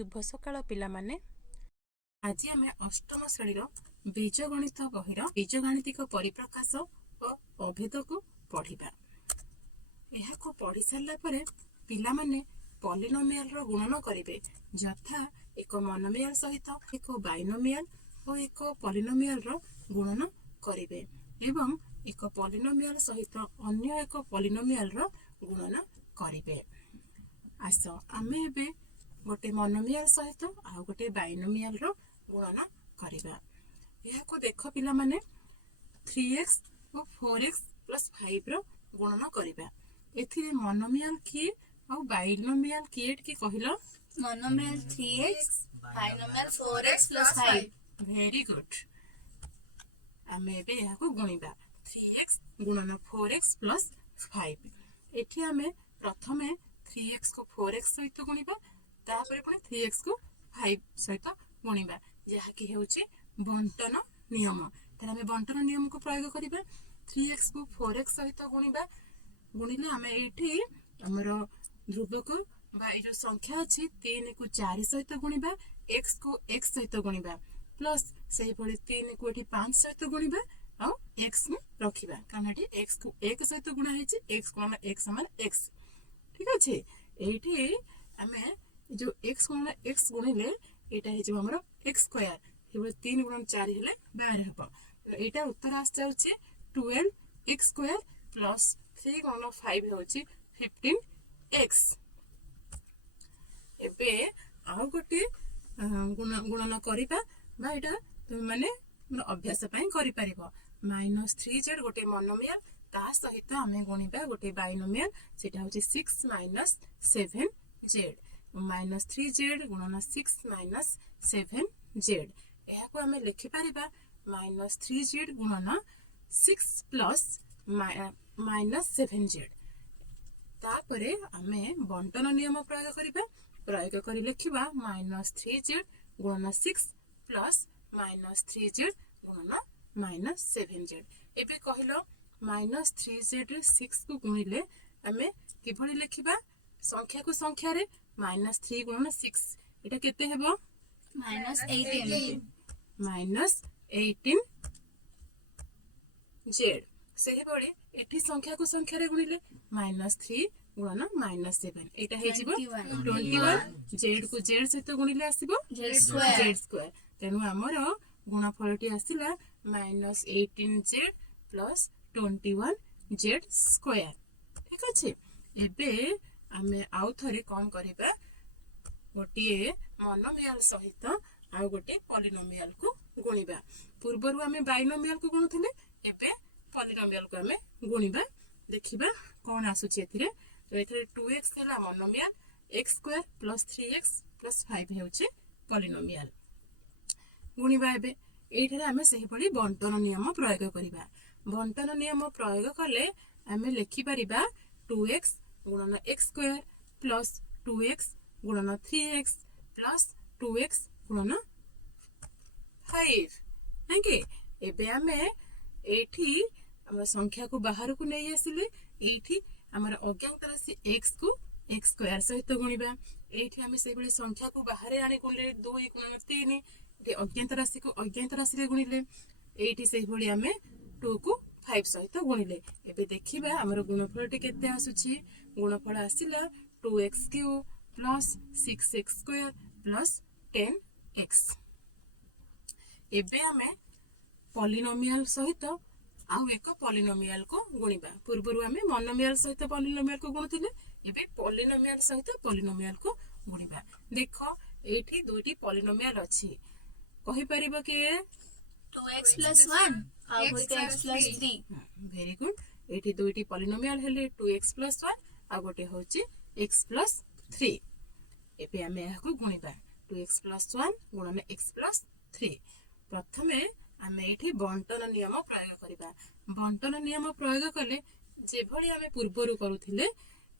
शुभ सकाळ पिलामाने। आज आम अष्टम श्रेणी बीजगणित बहिर बीजगाणितिक परिप्रकाश और अभेद को पढ़ा। यह पढ़ी सारा पर पिलामाने पॉलिनोमियल रो गुणन करेंगे, यथा एक मोनोमियल सहित एक बाइनोमियल और एक पॉलिनोमियल रो गुणन करेंगे एवं एक पॉलिनोमियल सहित अन्य एक पॉलिनोमियल रो गुणन करेंगे। आस आमे एबे गोटे मोनोमियल सहित आ गोटे बाइनोमियल रो गुणन करिबा। यह को देख पिला माने 3x और 4x + 5 रो गुणन करिबा। एथिरे मोनोमियल की और बाइनोमियल की एट की कहिलो? Monomial 3x binomial 4x + 5। Very good. आमे एबे यह को गुणिबा 3x गुणन 4x + 5। एठी आमे प्रथमे 3x को 4x सहित गुणिबा, तापर पुणी 3x को 5 सहित गुणिबा, जहा कि हेउची बंटन नियम। तार हमें बंटन नियम को प्रयोग करिबा। 3x को 4x सहित गुणिबा, गुणिले हमें एठी हमरो ध्रुव को बा जो संख्या अछि 3 को 4 सहित गुणिबा, x को x सहित गुणिबा, प्लस सेही पड़ी 3 को एठी 5 सहित गुणिबा और x में रखिबा, कारण एठी x को 1 सहित गुणा हेछि, x गुणन x समान x। ठीक अच्छे। एठी हमें जो x गुणन x गुणिले एटा हे जे हमरो x स्क्वायर हे 3 गुणन 4 हेले 12 हबो। तो एटा उत्तर आस जाउची 12x स्क्वायर प्लस 3 गुणन 5 होची 15x। एबे आ गोटे गुणन करिबा बा एटा तुम माने अभ्यास पई करि परिबो। -3z गोटे मोनोमियल, ता सहित आमे गुणिबा गोटे बाइनोमियल, सेटा होची 6 - 7z। -3z गुणन 6 - 7z, एहा को आमे लिखि परिबा -3z गुणन 6 + -7z। तापरे आमे बंटन नियम प्रयोग करिबा, प्रयोग करि लिखिबा -3z गुणन 6 + -3z गुणन -7z। एबे कहिलो -3z रे 6 को गुणिले आमे किभଳି लिखिबा? संख्या को संख्या रे -3 गुणन 6 एटा केते हेबो? -18 -18z। सेही बळी एठी संख्या को संख्या रे गुणिले -3 गुणन -7 एटा हे जिवो 21। z को z सहित गुणिले आसीबो z स्क्वायर। तेनु हमरो गुणफलटी आसिला -18z + 21z स्क्वायर। ठीक अछि। एबे आमे आउ थरे कोन करिबा, गोटे मोनोमियल सहित आ गोटे पॉलिनोमियल को गुणिबा। पूर्वरु आमे बाइनोमियल को गुणुथिले, एबे पॉलिनोमियल को आमे गुणिबा। देखिबा कोन आसुची एथिरे। तो एथिरे 2x हैला मोनोमियल, x स्क्वायर + 3x + 5 हेउची पॉलिनोमियल। गुणिबा एबे एइठारे आमे सही पड़ी बंटन नियम प्रयोग करिबा। बंटन नियम प्रयोग कले आमे लिखि परिबा 2x गुणन x स्क्वायर प्लस 2x गुणन 3x प्लस 2x गुणन 5। नाकि एबे आमे एठी हमर संख्या को बाहर को नै आसिले, एठी हमर अज्ञात राशि x को x स्क्वायर सहित गुणिबा। एठी आमे सेही बड़ी संख्या को बाहर आनी गुणिले 2 गुणन 3, एठी अज्ञात राशि को अज्ञात राशि रे गुणिले, एठी सेही बड़ी आमे 2 को 5 सहित गुणिले। एबे देखिबा हमर गुणफलटी केते आसुची। गुणफल आसिला 2x³ + 6x² + 10x। एबे आमे पॉलिनोमियल सहित आउ एक पॉलिनोमियल को गुणिबा। पूर्वरु आमे मोनोमियल सहित पॉलिनोमियल को गुणुथिले, एबे पॉलिनोमियल सहित पॉलिनोमियल को गुणिबा। देखो एठी दुईटी पॉलिनोमियल अछि, कहि परिबो के 2x + 1 आ गोटे x + 3। Very good. एठी दुईटी पॉलिनोमियल हेले 2x + 1 आ गोटे होची x + 3। एबे आमे यहा को गुणिबा 2x + 1 गुणन x + 3। प्रथमे आमे एठी बंटन नियम प्रयोग करिबा। बंटन नियम प्रयोग कले जे भली आमे पूर्वरु करूथिले,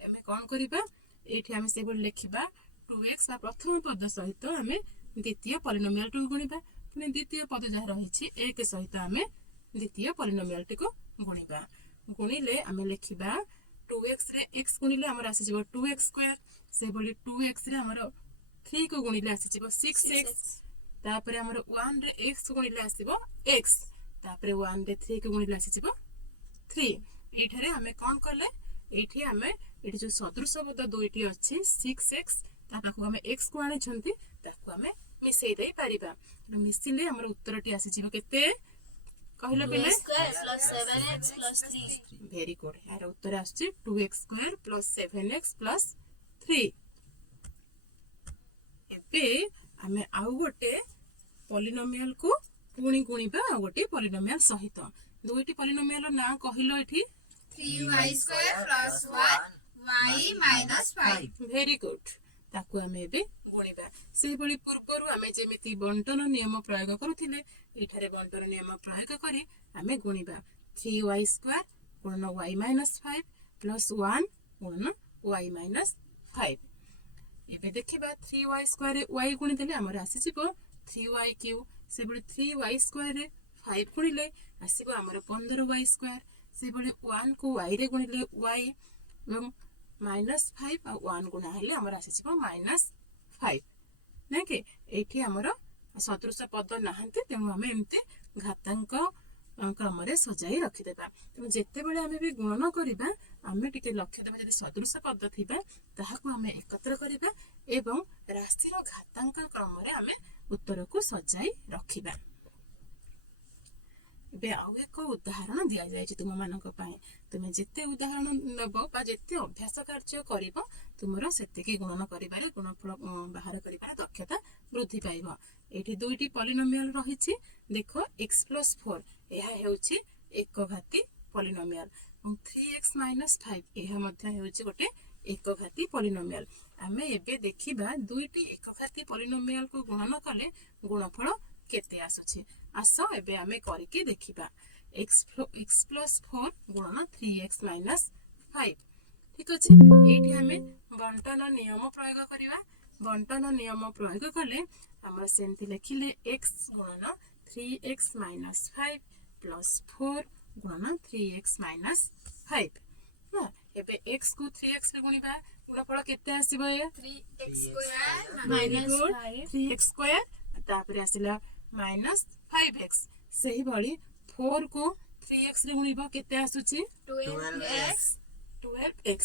आमे कोन करिबा? एठी आमे से भली लिखिबा 2x प्रथम पद सहित आमे द्वितीय पॉलिनोमियल टू गुणिबा, पुनी द्वितीय पद जहा रहिछि 1 सहित आमे द्वितीय पॉलिनोमियल टी को गुणिबा। गुणिले आमे लिखिबा 2x रे x गुणिले हमर आसी जिवो 2x स्क्वायर, से भली 2x रे हमर 3 को गुणिले आसीजिवो 6x तापर हमर 1 रे x गुणिले आसीबो x तापर 1 रे 3 को गुणिले आसीजिवो 3 एठारे हमें कोन करले एठी हमें एठी जो सदृश पद दुईटी अछि 6x ताको हमें x को आनी छंती ताको हमें मिसई दे परिबा मिसिले हमर उत्तरटी आसीजिवो केते कहलो पिले square plus 7x plus 3. Very good यार उत्तर आछि 2x square plus 7x plus 3 एबे हमें आउ गोटे पॉलिनोमियल को पुणी गुणिबा आ गोटे पॉलिनोमियल सहित दुईटी पॉलिनोमियल ना कहिलो एठी 3y square plus 1y minus 5. Very good ताकू हमें एबे गुणिबा से बळी पूर्वरु हमें जेमिति बंटन नियम प्रयोग करूथिले एठारे बंटन नियम प्रयोग करी हमें गुणिबा 3y स्क्वायर गुणन y minus 5 plus 1 गुणन y minus 5 एबे देखिबा 3y स्क्वायर रे y गुणी देले हमर आसी जिवो 3y क्यूब से बळे 3y स्क्वायर रे 5 गुणिले आसीबो हमर 15y स्क्वायर से बळे 1 को y रे गुणिले y एवं -5 आ 1 गुणा हेले हमर आसी जिवो -5 नाके एठी हमर सदृश पद नाहंते तेणु हमें एमते घातांक क्रम रे सजाई रखि देबा तेणु जेते बेले हमें भी गुणन करिबा हमें टिके लक्ष्य देबा जदि सदृश पद थिबा ताहाकु हमें एकत्र करिबा एवं राशिर घातांक क्रम रे हमें उत्तर को सजाई रखिबा बे आउ एक उदाहरण दिया जाय तुम मानक पाए तुमे जेते उदाहरण नबो बा जेते अभ्यास कार्य करिबो तुमरो सेते के गुणन करिबारे गुणफल बाहर करिबारे दक्षता वृद्धि पाइबो एठी दुईटी पॉलिनोमियल रहिछि देखो x + 4 एहा हेउछि एकघाती पॉलिनोमियल 3x - 5 एहा मध्ये हेउछि गोटे एकघाती पॉलिनोमियल आमे एबे देखिबा दुईटी एकघाती पॉलिनोमियल को गुणन कले गुणफल केते आसुछि आसो एबे आमे करिके देखिबा x + 4 गुणन 3x - 5 ठीक अछि एठी हमें बंटन नियम प्रयोग करिवा बंटन नियम प्रयोग कले हमर सेंति लेखिले x गुणन 3x - 5 plus 4 गुणन 3x - 5 हां एबे x को 3x रे गुणिबा गुणफल केते आसीबो ए 3x square minus 5 3x square तापर आसिला -5x सही भली 4 को 3x रे गुणिबा केते आसुची 12x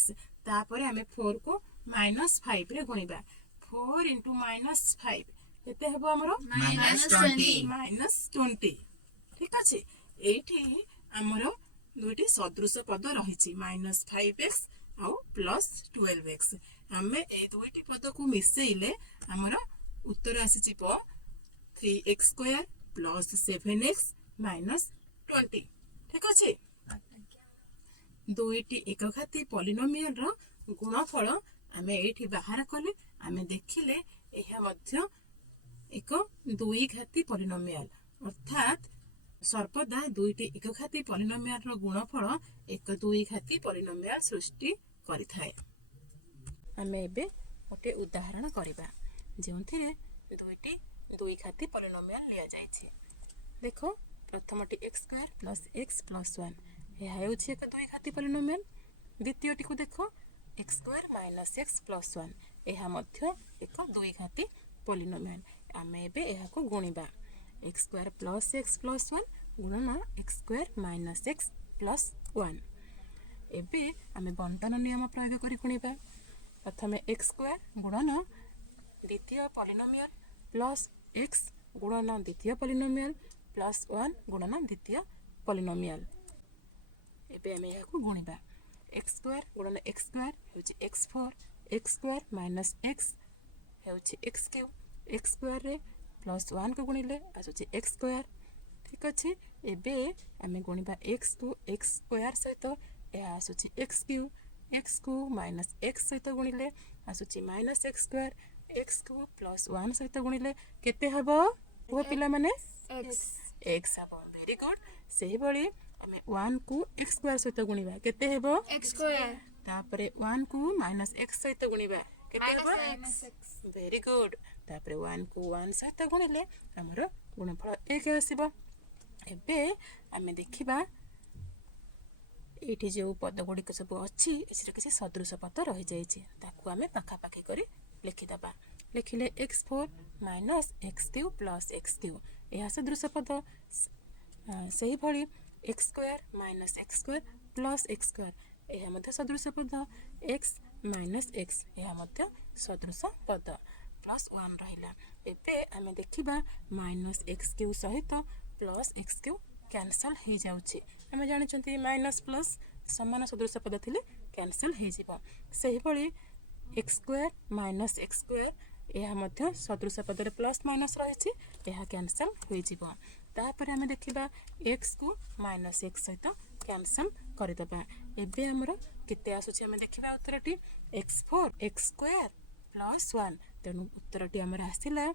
तापर हमें 4 को -5 रे गुणिबा 4 * -5 केते हेबो हमरो -20 ठीक अछि एठी हमरो दुईटी सदृश पद रहिछि -5x आ +12x हमें ए दुईटी पद को मिसेइले हमरो उत्तर आसी जिवो 3x square plus 7x minus 20 ठीक अछि दुईटी एकघाती पॉलिनोमियल रो गुणफल हमें एठी बाहर कले हमें देखिले एहा मध्य एक द्विघाती पॉलिनोमियल अर्थात सर्वदा दुईटी एकघाती पॉलिनोमियल रो गुणफल एक द्विघाती पॉलिनोमियल सृष्टि करिथाय हमें एबे गोटे उदाहरण करिबा जेउथिरे दुईटी द्विघाती पॉलिनोमियल लिया जायछि देखो प्रथमटी x square plus x plus 1 यह हेउछि एक द्विघाती पॉलिनोमियल द्वितीयटी को देखो x square minus x plus 1 यह मध्य एक द्विघाती पॉलिनोमियल आमे एबे यहा को गुणिबा x square plus x plus 1 गुणन x square minus x plus 1 एबे आमे बंटन नियम प्रयोग करी गुणिबा प्रथमे x स्क्वायर गुणन द्वितीय पॉलिनोमियल प्लस x गुणन द्वितीय पॉलिनोमियल प्लस 1 गुणन द्वितीय पॉलिनोमियल एबे आमे यहा को गुणिबा x स्क्वायर गुणन x स्क्वायर होछि x4 x square minus x होछि x क्यूब x स्क्वायर रे प्लस 1 को गुणिले आसुछि x स्क्वायर ठीक अछि एबे आमे गुणिबा x को x स्क्वायर सहित या आसुछि x क्यूब x को माइनस x सहित गुणिले आसुछि माइनस x स्क्वायर x को प्लस 1 सहित गुणिले केते हबो ओ पिला माने x हबो वेरी गुड सही बळी हमें 1 को x स्क्वायर सहित गुणिबा केते हेबो x square तापरे 1 को माइनस x सहित गुणिबा केते हेबो वेरी गुड तापरे 1 को 1 सहित गुणिले हमरो गुणफल 1 आसीबो एबे हमें देखिबा एठी जो पद गुडी सब अछि एसिर किसी सदृश पद रहि जायछि ताकू हमें पाखा पाखी करी लिखि दबा लिखिले x4 minus x3 plus x3 यह सदृश पद से भली x square minus x square plus x square यह मध्य सदृश पद x माइनस x यह मध्य सदृश पद प्लस 1 रहिला एबे आमे देखिबा माइनस एक्स क्यू सहित प्लस एक्स क्यू कैंसल हो जाउछि आमे जानिचंती माइनस प्लस समान सदृश पद थिले कैंसल हो जिवो सेहि भली x square minus x square यह मध्य सदृश पदरे प्लस माइनस रही यह कैंसल हो जिवो तापर आमे देखिबा x को माइनस x सहित कैंसल करदेबा एबे हमर केते आसुछि आमे देखिबा उत्तरटी x4 x स्क्वायर प्लस 1 तेणु उत्तरटी हमर आसिला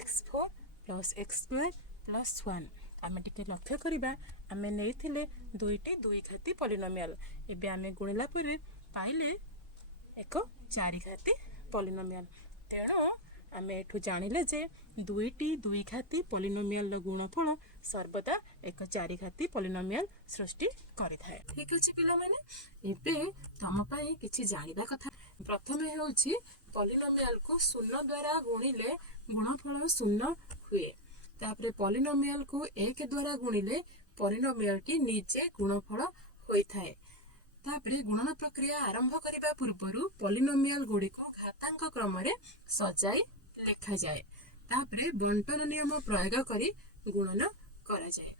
x4 plus x square plus 1 आमे टिके लक्ष्य करिबा आमे नेइथिले दुईटी दुई घाती पॉलिनोमियल एबे आमे गुणिला परे पाइले एक चारि घाती पॉलिनोमियल तेणु आमे एठु जानिले जे दुईटी दुई घाती पॉलिनोमियल गुणफल सर्वदा एक चारि घाती पॉलिनोमियल सृष्टि करिथाय ठीक अछि पिला माने एबे तम पई किछि जानिबा कथा प्रथमे होछि पॉलिनोमियल को शून्य द्वारा गुणिले गुणफल शून्य हुए तापरे पॉलिनोमियल को 1 द्वारा गुणिले पॉलिनोमियल टी निजे गुणफल होइथाय तापरे गुणन प्रक्रिया आरंभ करिबा पूर्वरु पॉलिनोमियल गुडी को घातांक क्रम रे सजाई लिखा जाए तापरे बंटन नियम प्रयोग करी गुणन करा जाए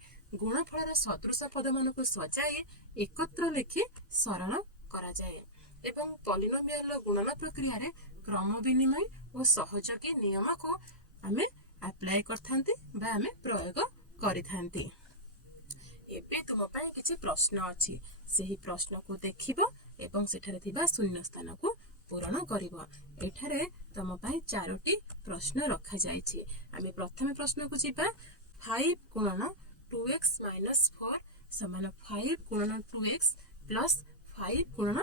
गुणफल सदृश पद मान को सजाई एकत्र लिखि सरल करा जाए एवं पॉलिनोमियल गुणन प्रक्रिया रे क्रम विनिमय और सहयोगी नियम को आमे अप्लाई करथांती बा आमे प्रयोग करिथांती एबे तुम पई किछि प्रश्न अछि सेही प्रश्न को देखिबो एवं सेठारे थिबा शून्य स्थान को पूरण करिबो एठारे तुम पई चारोटी प्रश्न रखा जायछि आमे प्रथम प्रश्न को जिबा 5 गुणन 2x - 4 समान 5 गुणन 2x प्लस 5 गुणन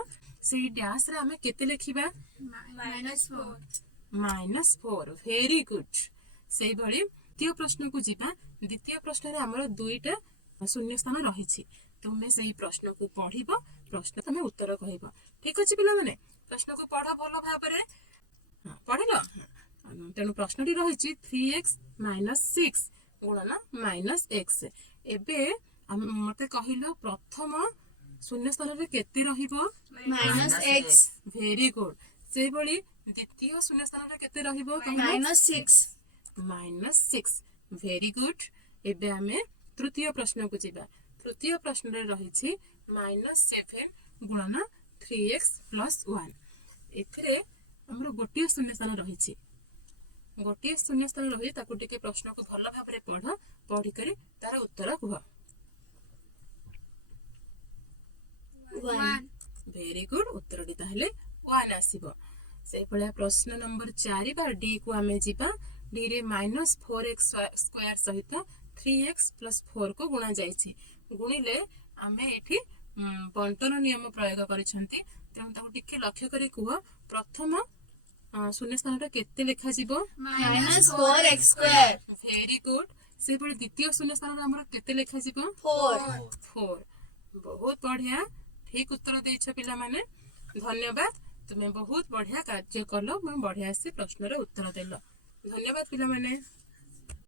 से डैश रे आमे केते लिखिबा -4 वेरी गुड सेही भली द्वितीय प्रश्न को जिबा द्वितीय प्रश्न रे हमर दुईटा शून्य स्थान रही तुमे से प्रश्न को पढ़िब प्रश्न तुम उत्तर कहब ठीक अच्छे पिला माने प्रश्न को पढ़ भल भाव पढ़ल तेणु प्रश्नटी रही 3x - 6 गुणन -x एबे मते कहिलो प्रथम शून्य स्थान रे केते रहिबो -x वेरी गुड से भली द्वितीय शून्य स्थान रे केते रहिबो -6 वेरी गुड एबे हमें तृतीय प्रश्न को जिबा तृतीय प्रश्न रे रही -7 गुणन 3x प्लस 1 एथिरे हमरो गोटिए शून्य स्थान रही गोटिए शून्य स्थान रही ताकू टिके प्रश्न को भल भाव रे पढ़ी करे तार उत्तर कुह 1 वेरी गुड उत्तर डी ताहले 1 आसीबो से भलिया प्रश्न नंबर 4 बार डी को हमें जिबा डी रे -4x स्क्वायर सहित 3x प्लस 4 को गुणा जाइछि गुणिले आमे एठी बंटन नियम प्रयोग करिसंती तेणु ताको टिके लक्ष्य करी कुह प्रथम शून्य स्थान रे केते लिखा जिवो -4x स्क्वायर वेरी गुड से बळे द्वितीय शून्य स्थान रे हमर केते लिखा जिवो 4 बहुत बढ़िया ठीक उत्तर देइछ पिला माने धन्यवाद तुमे बहुत बढ़िया कार्य करलो मैं बढ़िया से प्रश्न रे उत्तर देलो धन्यवाद पिला माने।